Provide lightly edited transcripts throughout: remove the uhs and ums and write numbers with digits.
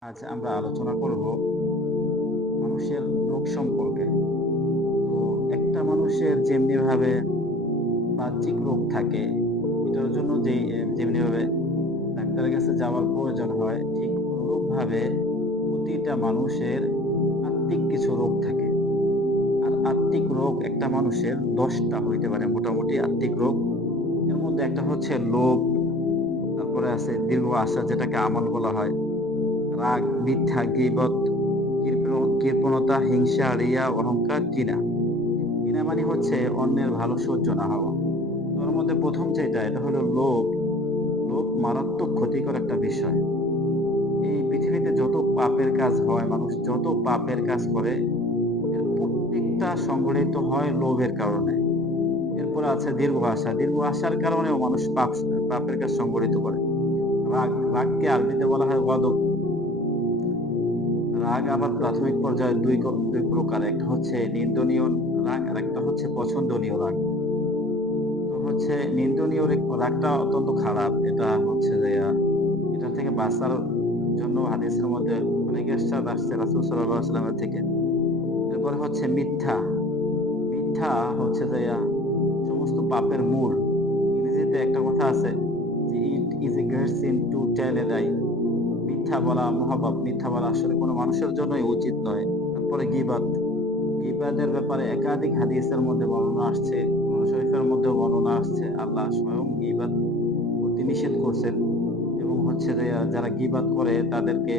আজ আমরা আলোচনা করব মানুষের রোগ সম্পর্কে। তো একটা মানুষের যেমনিভাবে বাহ্যিক রোগ থাকে, এটার জন্য যেমনিভাবে ডাক্তারের কাছে যাওয়ার প্রয়োজন হয়, ঠিক অনুরূপভাবে প্রতিটা মানুষের আত্মিক কিছু রোগ থাকে। আর আত্মিক রোগ একটা মানুষের ১০ টা হইতে পারে মোটামুটি আত্মিক রোগ। এর মধ্যে একটা হচ্ছে লোভ, তারপরে আছে দীর্ঘ আশা যেটাকে আমল বলা হয়। রাগ, মিথ্যা, গীবত, কৃপণতা, হিংসা, রিয়া, অহংকার, ঘৃণা। ঘৃণা মানে হচ্ছে অন্যের ভালো সহ্য না হওয়া। তো ওর মধ্যে ১ম যেটা এটা হলো লোভ। লোভ মারাত্মক ক্ষতিকর একটা বিষয়। এই পৃথিবীতে যত পাপের কাজ হয়, মানুষ যত পাপের কাজ করে, এর প্রত্যেকটা সংগঠিত হয় লোভের কারণে। এরপরে আছে দীর্ঘ আশা। দীর্ঘ আশার কারণেও মানুষ পাপের কাজ সংগঠিত করে। রাগকে আরবিতে বলা হয় গদব। রাগ আবার প্রাথমিক পর্যায়ে ২ প্রকার। একটা হচ্ছে নিন্দনীয় রাগ, আরেকটা হচ্ছে পছন্দনীয় রাগ। তো হচ্ছে নিন্দনীয় রাগটা অত্যন্ত খারাপ। এটা হচ্ছে যে এটা থেকে বাঁচার জন্য হাদিসের মধ্যে অনেক ইরশাদ আসছে রাসূল সাল্লাল্লাহু আলাইহি ওয়াসাল্লামের থেকে। এরপরে হচ্ছে মিথ্যা। মিথ্যা হচ্ছে যে সমস্ত পাপের মূল। ইংরেজিতে একটা কথা আছে যে, "It is a great sin to tell a lie." মিথ্যা বলা মহাপাপ। মিথ্যা বলা আসলে কোনো মানুষের জন্যই উচিত নয়। তারপরে গীবত। গীবতের ব্যাপারে একাধিক হাদিসের মধ্যে বর্ণনা আসছে। কোরআন শরীফের মধ্যেও বর্ণনা আসছে। আল্লাহ স্বয়ং গীবত করতে নিষেধ করছেন এবং হচ্ছে যে যারা গীবত করে তাদেরকে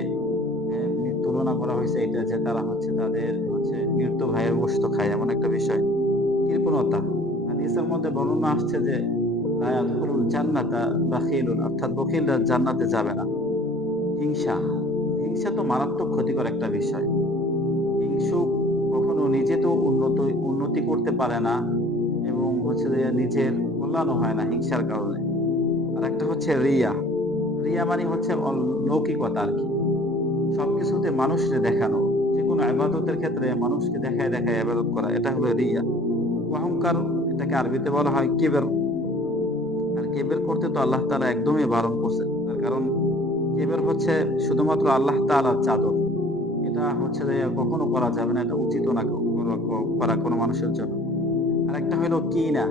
তুলনা করা হইছে এটা যে তারা হচ্ছে তাদের হচ্ছে মৃত ভাইয়ের গোশত খায় এমন একটা বিষয়। কৃপণতা। হাদিসের মধ্যে বর্ণনা আসছে যে, "লা ইয়াদখুলুল জান্নাতা বাখিলুন" অর্থাৎ বখিলরা জান্নাতে যাবে না। হিংসা। হিংসা তো মারাত্মক ক্ষতিকর একটা বিষয়। হিংসুক কখনো নিজে তো উন্নতি করতে পারে না এবং হচ্ছে যে নিজের কল্যাণও হয় না হিংসার কারণে। আরেকটা হচ্ছে রিয়া। রিয়া মানে হচ্ছে লৌকিকতা আরকি। সবকিছুতে মানুষকে দেখানো। যেকোনো ইবাদতের ক্ষেত্রে মানুষকে দেখায়, দেখায় ইবাদত করা। এটা হলো রিয়া। অহংকার, এটাকে আরবিতে বলা হয় কিবর। আর কিবর করতে তো আল্লাহ তাআলা একদমই বারণ করছেন। তার কারণ কিবর হচ্ছে শুধুমাত্র আল্লাহ তাআলার চাদর। এটা হচ্ছে যে কখনো করা যাবে না। এটা উচিতও না করা কোনো মানুষের জন্য। আরেকটা হইলো কিনা।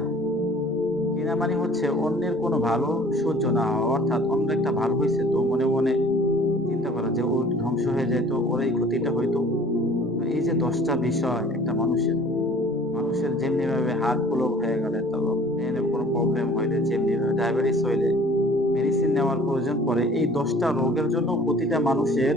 কিনা মানে হচ্ছে অন্যের কোনো ভালো সহ্য না হওয়া। অর্থাৎ অন্য একটা ভালো হইছে তো মনে, মনে চিন্তা করা যে ওর ধ্বংস হয়ে যাইতো, ওর এই ক্ষতিটা হইতো। তো এই যে ১০ টা বিষয় একটা মানুষের যেমনিভাবে হার্ট ব্লক হয়ে গেলে, তারপর ব্রেইনে কোনো প্রবলেম হইলে, যেমনিভাবে ডায়াবেটিস হইলে মেডিসিন নেওয়ার প্রয়োজন পড়ে। এই ১০ টা রোগের জন্য প্রতিটা মানুষের